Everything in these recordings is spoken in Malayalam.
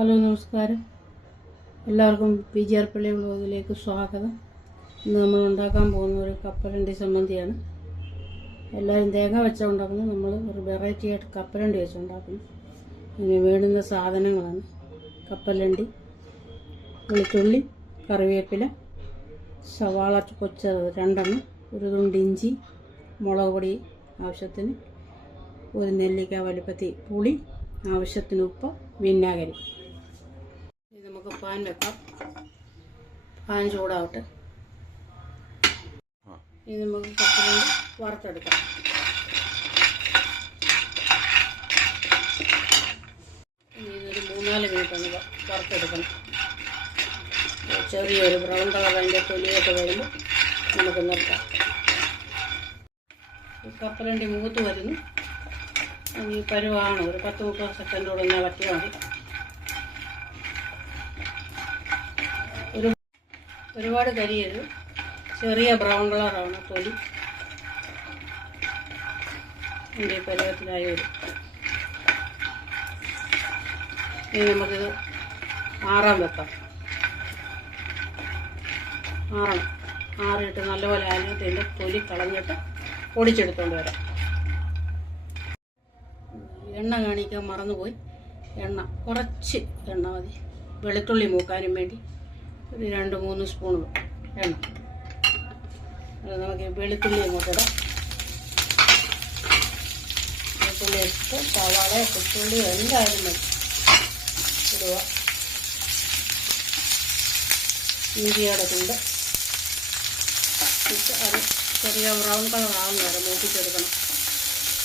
ഹലോ നമസ്കാരം. എല്ലാവർക്കും PGR പള്ളി വ്ലോഗിലേക്ക് സ്വാഗതം. ഇന്ന് നമ്മൾ ഉണ്ടാക്കാൻ പോകുന്ന ഒരു കപ്പലണ്ടി ചമ്മന്തിയാണ്. എല്ലാവരും തേങ്ങ വെച്ചാൽ ഉണ്ടാക്കുന്നത്, നമ്മൾ ഒരു വെറൈറ്റി ആയിട്ട് കപ്പലണ്ടി വെച്ച് ഉണ്ടാക്കുന്നു. ഇതിന് വേണ്ടുന്ന സാധനങ്ങളാണ് കപ്പലണ്ടി, വെളുത്തുള്ളി, കറിവേപ്പില, സവാള കൊച്ചത് 2 ഒരു തുണ്ട് ഇഞ്ചി, മുളക് പൊടി ആവശ്യത്തിന്, ഒരു നെല്ലിക്ക വലുപ്പത്തിൽ പുളി, ആവശ്യത്തിന് ഉപ്പ്, വിനാഗിരി. ഇത് നമുക്ക് പാൻ വെക്കാം. പാൻ ചൂടാവട്ടെ. ഇത് നമുക്ക് കപ്പലണ്ടി വറുത്തെടുക്കാം. ഇതൊരു 3-4 മിനിറ്റ് ഒന്ന് വറുത്തെടുക്കണം. ചെറിയൊരു ബ്രൗൺ കളർ അതിൻ്റെ തൊലിയൊക്കെ വരുമ്പോൾ നമുക്ക് നിർത്താം. കപ്പലണ്ടി മൂത്ത് വരുന്നു. ഈ പരുവാണ്. ഒരു 10-30 സെക്കൻഡോടെ ഒന്ന് വറ്റിയാൽ മതി. ഒരുപാട് കരിയരുത്. ചെറിയ ബ്രൗൺ കളറാണ് തൊലി. ഇതിൻ്റെ പരുവത്തിലായി വരും. ഇനി നമുക്കിത് ആറാൻ വെക്കാം. ആറിയിട്ട് നല്ലപോലെ അതിനകത്ത് ഇതിൻ്റെ തൊലി കളഞ്ഞിട്ട് പൊടിച്ചെടുത്തുകൊണ്ട് വരാം. എണ്ണ കാണിക്കാൻ മറന്നുപോയി. കുറച്ച് എണ്ണ മതി. വെളുത്തുള്ളി മൂക്കാനും വേണ്ടി ഒരു 2-3 സ്പൂൺ എണ്ണ. അത് നമുക്ക് വെളുത്തുള്ളി അങ്ങോട്ടിടാം. വെളുത്തുള്ളി ഇട്ട് സവാള, കൊച്ചുള്ളി എന്തായാലും മതി ഇടുക. ഇഞ്ചിയുടെ തുണ്ട് ഇട്ട് അത് ചെറിയ ബ്രൗൺ കളർ ആവുന്ന വരെ മൂപ്പിച്ചെടുക്കണം.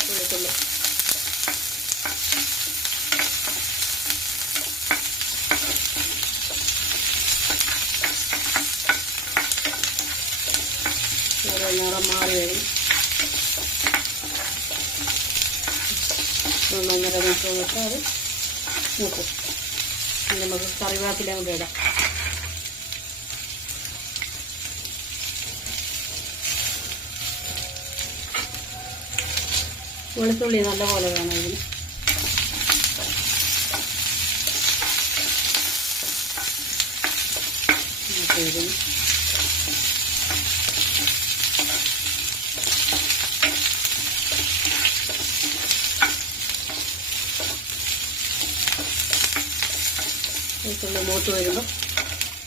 വെളുത്തുള്ളി നിറം മാറി വരും. 1-1.5 മിനിറ്റ് വിട്ട് അത് മൂക്കും. നമുക്ക് കറിവേപ്പില കൂടെ ഇടാം. വെളുത്തുള്ളി നല്ലപോലെ വേണം ഇതിന്. വെളുത്തുള്ളി മൂത്ത് വരുമ്പോൾ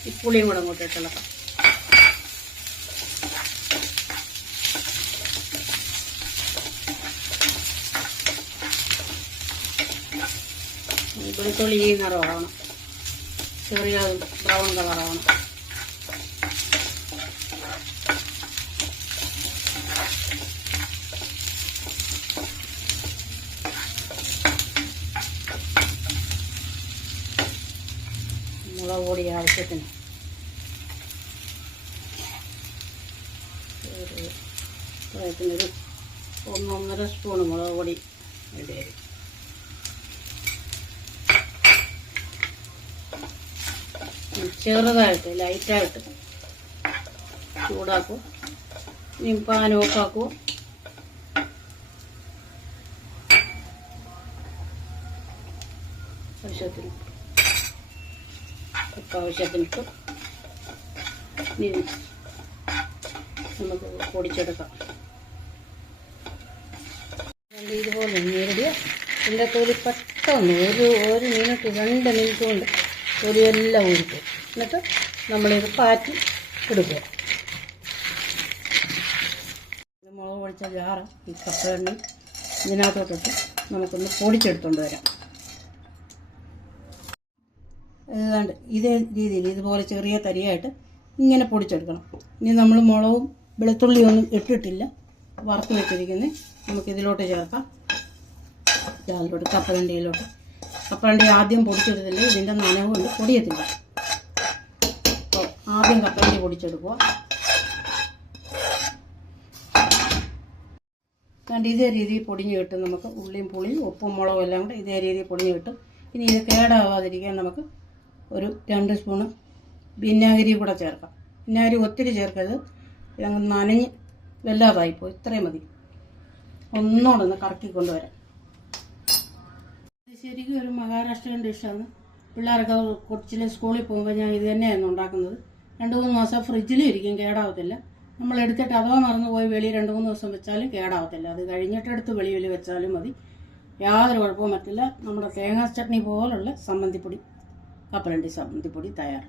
ഈ പുളിയും കൂടെ അങ്ങോട്ട് ഇട്ടിളക്കാം. വെളുത്തുള്ളി ഈ നിറമാവണം. ചെറിയ ബ്രൗൺ കളറാവണം. മുളക് പൊടി ആവശ്യത്തിന് 1-1.5 സ്പൂൺ മുളക് പൊടി ഇടുക. ചെറുതായിട്ട് ലൈറ്റായിട്ട് ചൂടാക്കും. ഇനി പാൻ ഓഫാക്കും. ആവശ്യത്തിനിട്ട് ഇനി നമുക്ക് പൊടിച്ചെടുക്കാം. ഇതുപോലെ നേരിടുക. എൻ്റെ തൊലി പെട്ടെന്ന് ഒരു മിനിറ്റ് 2 മിനിറ്റ് കൊണ്ട് തൊലിയെല്ലാം ഊരിക്കും. എന്നിട്ട് നമ്മളിത് പാറ്റി എടുക്കുക. ഇത് മുളക് പൊടിച്ച ജാറ് ഈ കപ്പലണ്ടി ഇതിനകത്തോട്ടിട്ട് നമുക്കൊന്ന് പൊടിച്ചെടുത്തുകൊണ്ട് വരാം. ഏതാണ്ട് ഇതേ രീതിയിൽ ഇതുപോലെ ചെറിയ തരിയായിട്ട് ഇങ്ങനെ പൊടിച്ചെടുക്കണം. ഇനി നമ്മൾ മുളകും വെളുത്തുള്ളിയൊന്നും ഇട്ടിട്ടില്ല, വറുത്ത് വെച്ചിരിക്കുന്നത് നമുക്കിതിലോട്ട് ചേർക്കാം. അതിലോട്ട് കപ്പലണ്ടിയിലോട്ട്. കപ്പലണ്ടി ആദ്യം പൊടിച്ചെടുത്തില്ല, ഇതിൻ്റെ നനവ് കൊണ്ട് പൊടിയത്തില്ല. അപ്പോൾ ആദ്യം കപ്പലണ്ടി പൊടിച്ചെടുക്കുക. അതുകൊണ്ട് ഇതേ രീതിയിൽ പൊടിഞ്ഞ് കിട്ടും. നമുക്ക് ഉള്ളിയും പുളിയും ഉപ്പും മുളകും എല്ലാം കൂടെ ഇതേ രീതിയിൽ പൊടിഞ്ഞ് കിട്ടും. ഇനി ഇത് കേടാവാതിരിക്കാൻ നമുക്ക് ഒരു 2 സ്പൂണ് വിനാഗിരി കൂടെ ചേർക്കാം. വിനാഗിരി ഒത്തിരി ചേർക്കരുത്, ഇതങ്ങ് നനഞ്ഞ് വല്ലാതായിപ്പോയി. ഇത്രയും മതി. ഒന്നോടൊന്ന് കറക്കി കൊണ്ടുവരാം. ശരിക്കും ഒരു മഹാരാഷ്ട്രീയൻ ഡിഷാണ്. പിള്ളേരൊക്കെ കൊച്ചിലെ സ്കൂളിൽ പോകുമ്പോൾ ഞാൻ ഇത് തന്നെയായിരുന്നു ഉണ്ടാക്കുന്നത്. 2-3 മാസം ഫ്രിഡ്ജിലും ഇരിക്കും, കേടാവത്തില്ല. നമ്മൾ എടുത്തിട്ട് അഥവാ മറന്നു പോയി വെളി 2-3 ദിവസം വെച്ചാലും കേടാവത്തില്ല. അത് കഴിഞ്ഞിട്ട് എടുത്ത് വെളിയിൽ വെച്ചാലും മതി, യാതൊരു കുഴപ്പവും പറ്റില്ല. നമ്മുടെ തേങ്ങാ ചട്നി പോലുള്ള സമ്മന്തിപ്പൊടി, കപ്പലണ്ടി സമ്മന്തിപ്പൊടി തയ്യാർ.